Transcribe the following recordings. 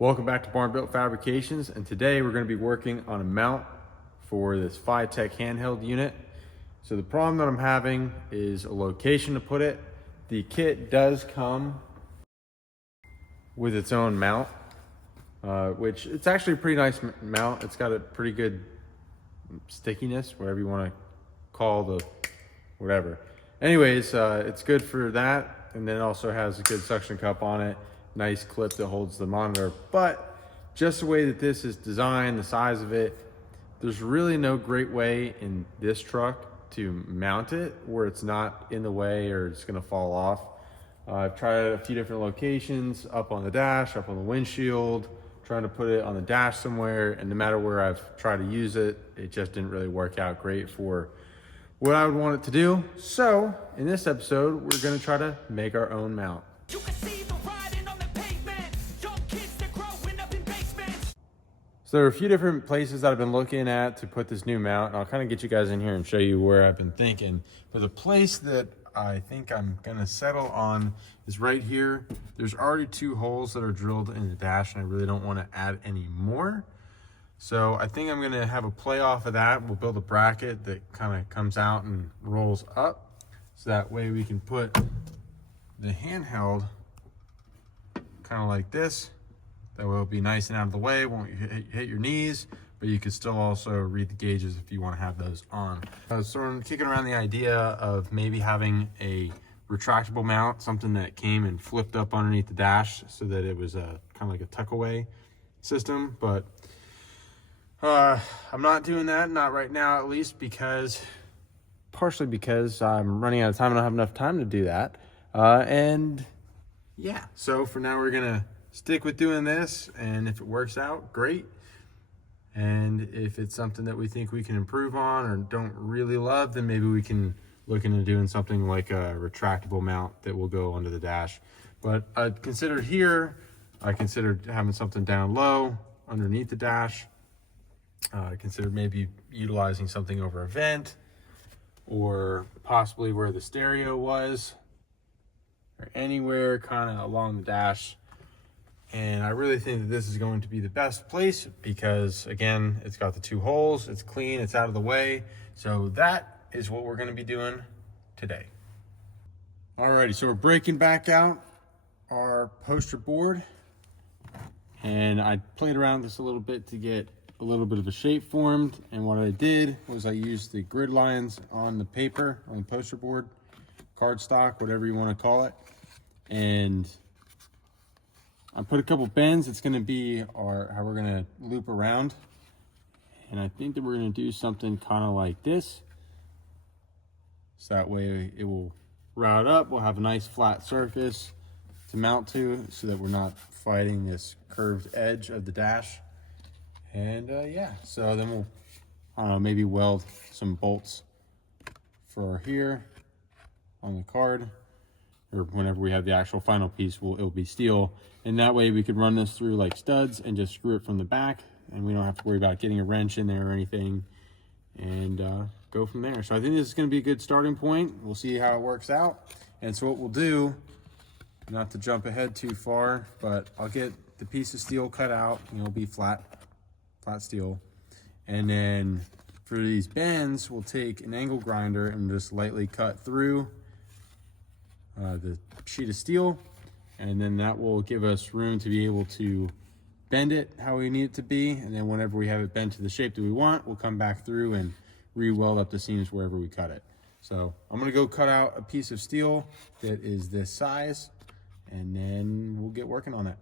Welcome back to Built Fabrications, and today we're going to be working on a mount for this FiTech Handheld unit. So the problem that I'm having is a location to put it. The kit does come with its own mount, which it's actually a pretty nice mount. It's got a pretty good stickiness, whatever you want to call the whatever. Anyways, it's good for that, and then it also has a good suction cup on it. Nice clip that holds the monitor, but just the way that this is designed, the size of it, there's really no great way in this truck to mount it where it's not in the way or it's going to fall off. I've tried a few different locations, up on the dash, up on the windshield, trying to put it on the dash somewhere, and no matter where I've tried to use it, it just didn't really work out great for what I would want it to do. So in this episode, we're going to try to make our own mount. So there are a few different places that I've been looking at to put this new mount, and I'll kind of get you guys in here and show you where I've been thinking. But the place that I think I'm gonna settle on is right here. There's already 2 holes that are drilled in the dash, and I really don't want to add any more. So I think I'm gonna have a play off of that. We'll build a bracket that kind of comes out and rolls up. So that way we can put the handheld kind of like this. That way it'll be nice and out of the way, won't hit your knees, but you can still also read the gauges if you want to have those on. I was sort of kicking around the idea of maybe having a retractable mount, something that came and flipped up underneath the dash so that it was a kind of like a tuck away system, but I'm not doing that, not right now at least, partially because I'm running out of time and I don't have enough time to do that. And yeah, so for now we're gonna stick with doing this, and if it works out, great. And if it's something that we think we can improve on or don't really love, then maybe we can look into doing something like a retractable mount that will go under the dash. But I considered having something down low underneath the dash. I considered maybe utilizing something over a vent, or possibly where the stereo was, or anywhere kind of along the dash. And I really think that this is going to be the best place because, again, it's got the 2 holes, it's clean, it's out of the way. So that is what we're going to be doing today. Alrighty, so we're breaking back out our poster board. And I played around with this a little bit to get a little bit of a shape formed. And what I did was I used the grid lines on the paper, on the poster board, cardstock, whatever you want to call it. And I put a couple bends. It's going to be how we're going to loop around. And I think that we're going to do something kind of like this. So that way it will route up. We'll have a nice flat surface to mount to so that we're not fighting this curved edge of the dash. And yeah, so then we'll, I don't know, maybe weld some bolts for here on the card. Or whenever we have the actual final piece, it'll be steel. And that way we could run this through like studs and just screw it from the back, and we don't have to worry about getting a wrench in there or anything, and go from there. So I think this is going to be a good starting point. We'll see how it works out. And so what we'll do, not to jump ahead too far, but I'll get the piece of steel cut out, it'll be flat steel. And then for these bends, we'll take an angle grinder and just lightly cut through the sheet of steel, and then that will give us room to be able to bend it how we need it to be. And then whenever we have it bent to the shape that we want, we'll come back through and re-weld up the seams wherever we cut it. So I'm gonna go cut out a piece of steel that is this size, and then we'll get working on it.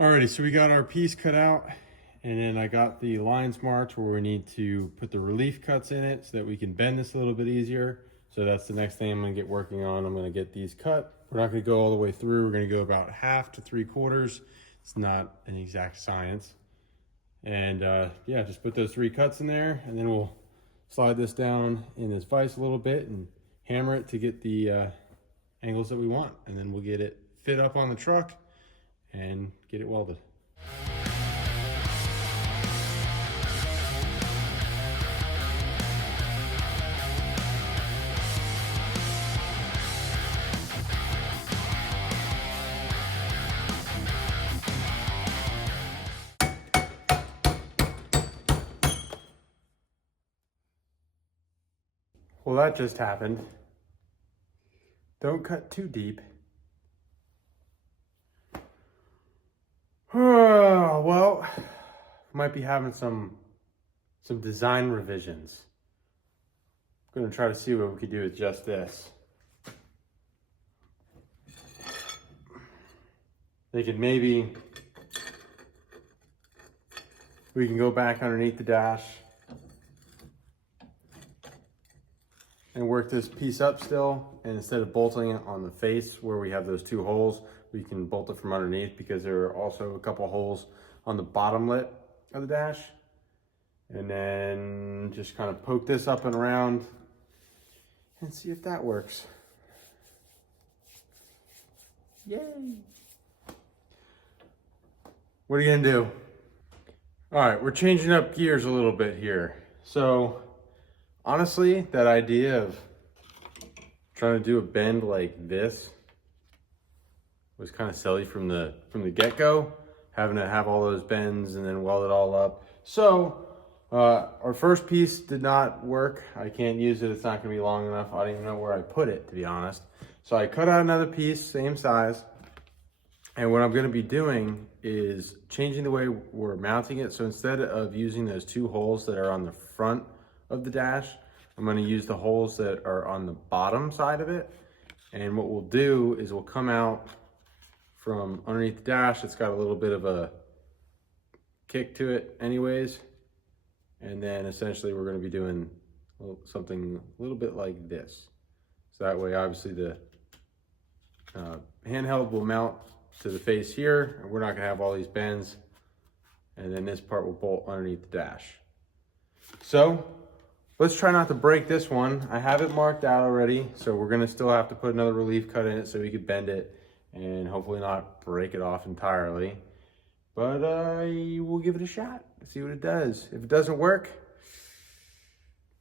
Alrighty, so we got our piece cut out, and then I got the lines marked where we need to put the relief cuts in it so that we can bend this a little bit easier. So that's the next thing I'm gonna get working on. I'm gonna get these cut. We're not gonna go all the way through. We're gonna go about 1/2 to 3/4. It's not an exact science. And yeah, just put those 3 cuts in there, and then we'll slide this down in this vise a little bit and hammer it to get the angles that we want. And then we'll get it fit up on the truck and get it welded. Well, that just happened. Don't cut too deep. Well, might be having some design revisions. I'm gonna try to see what we could do with just this. Thinking maybe we can go back underneath the dash and work this piece up still, and instead of bolting it on the face where we have those two holes, we can bolt it from underneath, because there are also a couple holes on the bottom lip of the dash. And then just kind of poke this up and around and see if that works. Yay! What are you gonna do? All right, we're changing up gears a little bit here. So honestly, that idea of trying to do a bend like this was kind of silly from the get-go, having to have all those bends and then weld it all up. So our first piece did not work. I can't use it, it's not gonna be long enough. I don't even know where I put it, to be honest. So I cut out another piece, same size. And what I'm gonna be doing is changing the way we're mounting it. So instead of using those two holes that are on the front of the dash, I'm gonna use the holes that are on the bottom side of it. And what we'll do is we'll come out from underneath the dash. It's got a little bit of a kick to it anyways. And then essentially we're gonna be doing something a little bit like this. So that way, obviously the handheld will mount to the face here, and we're not gonna have all these bends. And then this part will bolt underneath the dash. So let's try not to break this one. I have it marked out already, so we're gonna still have to put another relief cut in it so we could bend it and hopefully not break it off entirely. But we'll give it a shot, see what it does. If it doesn't work,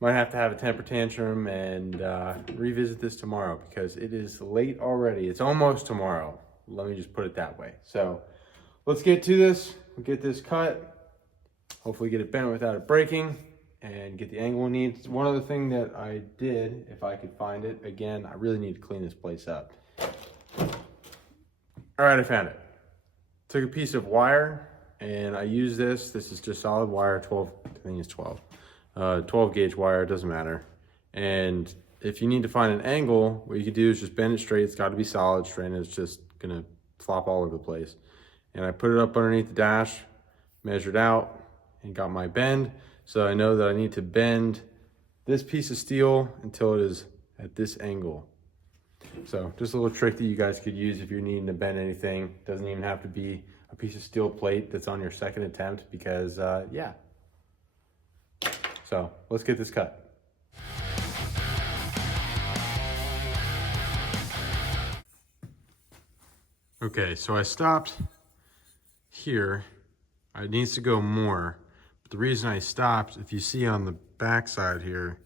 might have to have a temper tantrum and revisit this tomorrow, because it is late already. It's almost tomorrow. Let me just put it that way. So let's get to this. We'll get this cut, hopefully get it bent without it breaking, and get the angle we need. One other thing that I did, if I could find it, again, I really need to clean this place up. All right, I found it. Took a piece of wire and I used this. This is just solid wire, 12, I think it's 12. 12 gauge wire, doesn't matter. And if you need to find an angle, what you can do is just bend it straight. It's got to be solid, straight, and it's just gonna flop all over the place. And I put it up underneath the dash, measured out, and got my bend. So I know that I need to bend this piece of steel until it is at this angle. So just a little trick that you guys could use if you're needing to bend anything. Doesn't even have to be a piece of steel plate that's on your second attempt, because yeah. So let's get this cut. Okay, so I stopped here. It needs to go more. But the reason I stopped, if you see on the back side here,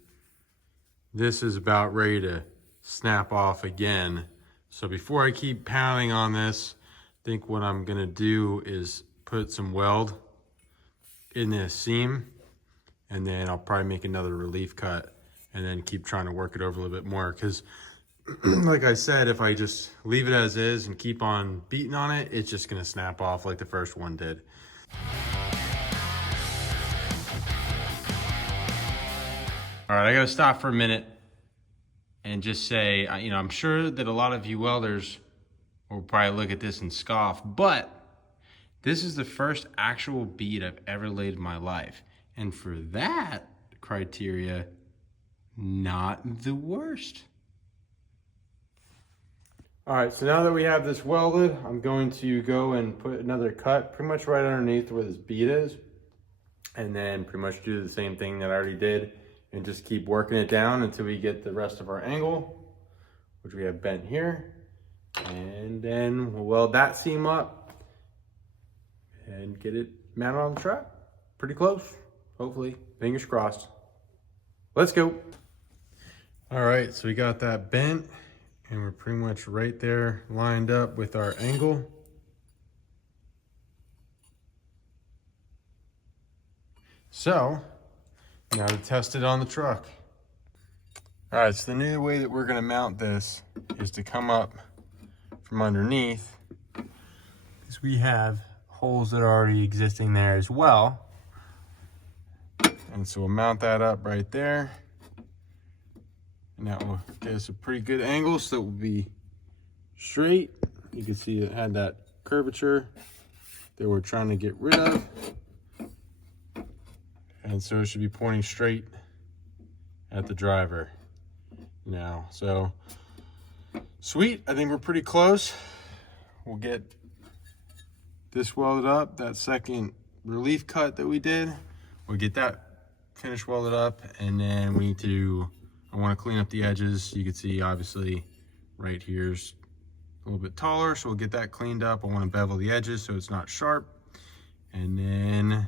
this is about ready to snap off again. So before I keep pounding on this, I think what I'm gonna do is put some weld in this seam, and then I'll probably make another relief cut and then keep trying to work it over a little bit more. Because like I said, if I just leave it as is and keep on beating on it, it's just gonna snap off like the first one did. All right, I gotta stop for a minute and just say, you know, I'm sure that a lot of you welders will probably look at this and scoff, but this is the first actual bead I've ever laid in my life. And for that criteria, not the worst. All right, so now that we have this welded, I'm going to go and put another cut pretty much right underneath where this bead is. And then pretty much do the same thing that I already did and just keep working it down until we get the rest of our angle, which we have bent here. And then we'll weld that seam up and get it mounted on the truck. Pretty close, hopefully, fingers crossed. Let's go. All right, so we got that bent and we're pretty much right there lined up with our angle. So now to test it on the truck. All right, so the new way that we're gonna mount this is to come up from underneath, because we have holes that are already existing there as well. And so we'll mount that up right there. And that will get us a pretty good angle, so it will be straight. You can see it had that curvature that we're trying to get rid of. And so it should be pointing straight at the driver now. So sweet, I think we're pretty close. We'll get this welded up, that second relief cut that we did. We'll get that finished welded up, and then we need to, I want to clean up the edges. You can see obviously right here's a little bit taller, so we'll get that cleaned up. I want to bevel the edges so it's not sharp, and then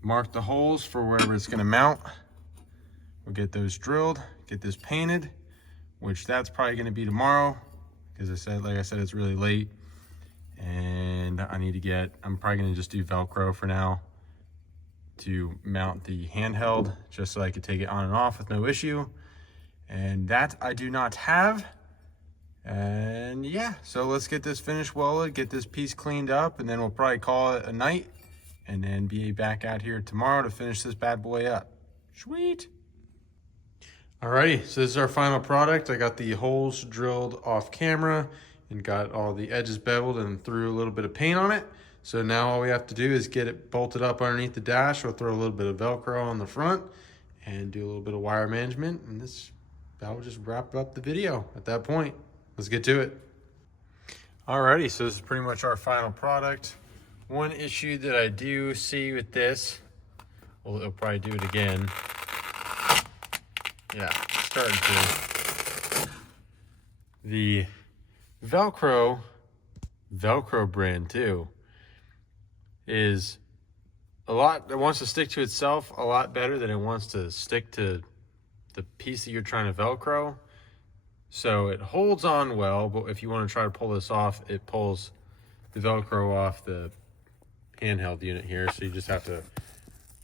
mark the holes for wherever it's going to mount. We'll get those drilled, get this painted, which that's probably going to be tomorrow, because like I said, it's really late, and I'm probably going to just do Velcro for now to mount the handheld, just so I could take it on and off with no issue. And that I do not have. And yeah, so let's get this finished welded, get this piece cleaned up, and then we'll probably call it a night, and then be back out here tomorrow to finish this bad boy up. Sweet. Alrighty, so this is our final product. I got the holes drilled off camera and got all the edges beveled and threw a little bit of paint on it. So now all we have to do is get it bolted up underneath the dash. We'll throw a little bit of Velcro on the front and do a little bit of wire management, and that will just wrap up the video at that point. Let's get to it. Alrighty, so this is pretty much our final product. One issue that I do see with this, well, it'll probably do it again. Yeah, it's starting to. The Velcro brand too, is it wants to stick to itself a lot better than it wants to stick to the piece that you're trying to Velcro. So it holds on well, but if you want to try to pull this off, it pulls the Velcro off the handheld unit here. So you just have to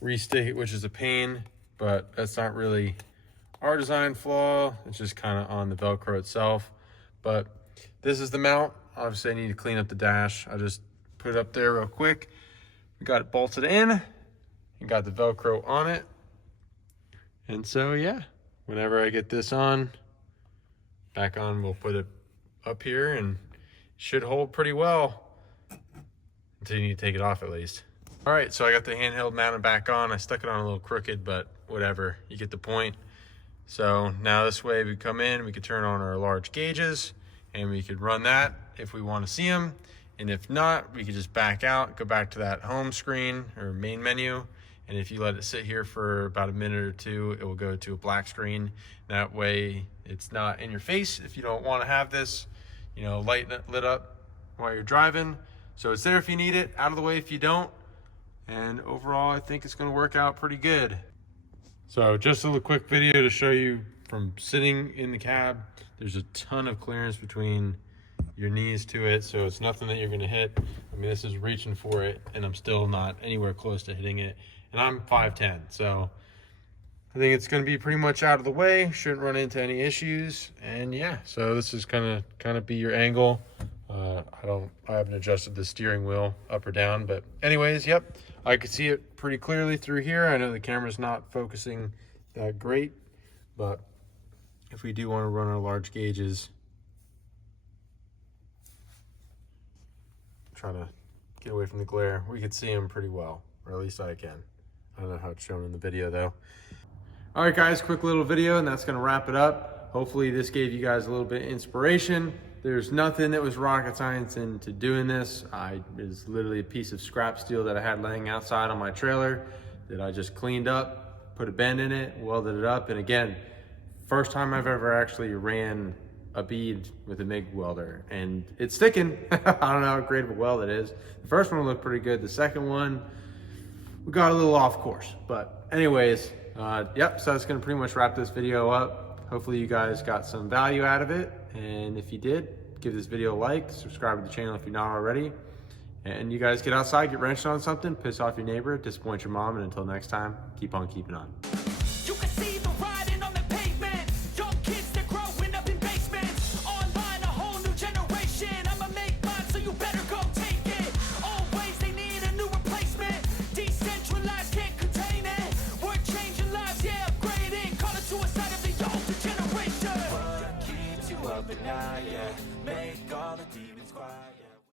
re-stick it, which is a pain, but that's not really our design flaw. It's just kind of on the Velcro itself. But this is the mount. Obviously I need to clean up the dash. I just put it up there real quick. We got it bolted in and got the Velcro on it. And so yeah, whenever I get this back on, we'll put it up here, and it should hold pretty well until you need to take it off at least. All right, so I got the handheld mounted back on. I stuck it on a little crooked, but whatever, you get the point. So now this way we come in, we could turn on our large gauges, and we could run that if we want to see them. And if not, we could just back out, go back to that home screen or main menu. And if you let it sit here for about a minute or two, it will go to a black screen. That way it's not in your face if you don't want to have this, light lit up while you're driving. So it's there if you need it, out of the way if you don't. And overall, I think it's going to work out pretty good. So just a little quick video to show you from sitting in the cab. There's a ton of clearance between your knees to it, so it's nothing that you're going to hit. I mean, this is reaching for it, and I'm still not anywhere close to hitting it. And I'm 5'10", so I think it's going to be pretty much out of the way. Shouldn't run into any issues. And yeah, so this is kind of be your angle. I haven't adjusted the steering wheel up or down, but anyways, yep, I could see it pretty clearly through here. I know the camera's not focusing that great, but if we do want to run our large gauges, trying to get away from the glare, we could see them pretty well, or at least I can. I don't know how it's shown in the video though. All right guys, quick little video, and that's gonna wrap it up. Hopefully this gave you guys a little bit of inspiration. There's nothing that was rocket science into doing this. It was literally a piece of scrap steel that I had laying outside on my trailer that I just cleaned up, put a bend in it, welded it up. And again, first time I've ever actually ran a bead with a MIG welder, and it's sticking. I don't know how great of a weld it is. The first one looked pretty good. The second one, we got a little off course. But anyways, yep, so that's gonna pretty much wrap this video up. Hopefully you guys got some value out of it. And if you did, give this video a like, subscribe to the channel if you're not already. And you guys get outside, get wrenched on something, piss off your neighbor, disappoint your mom, and until next time, keep on keeping on.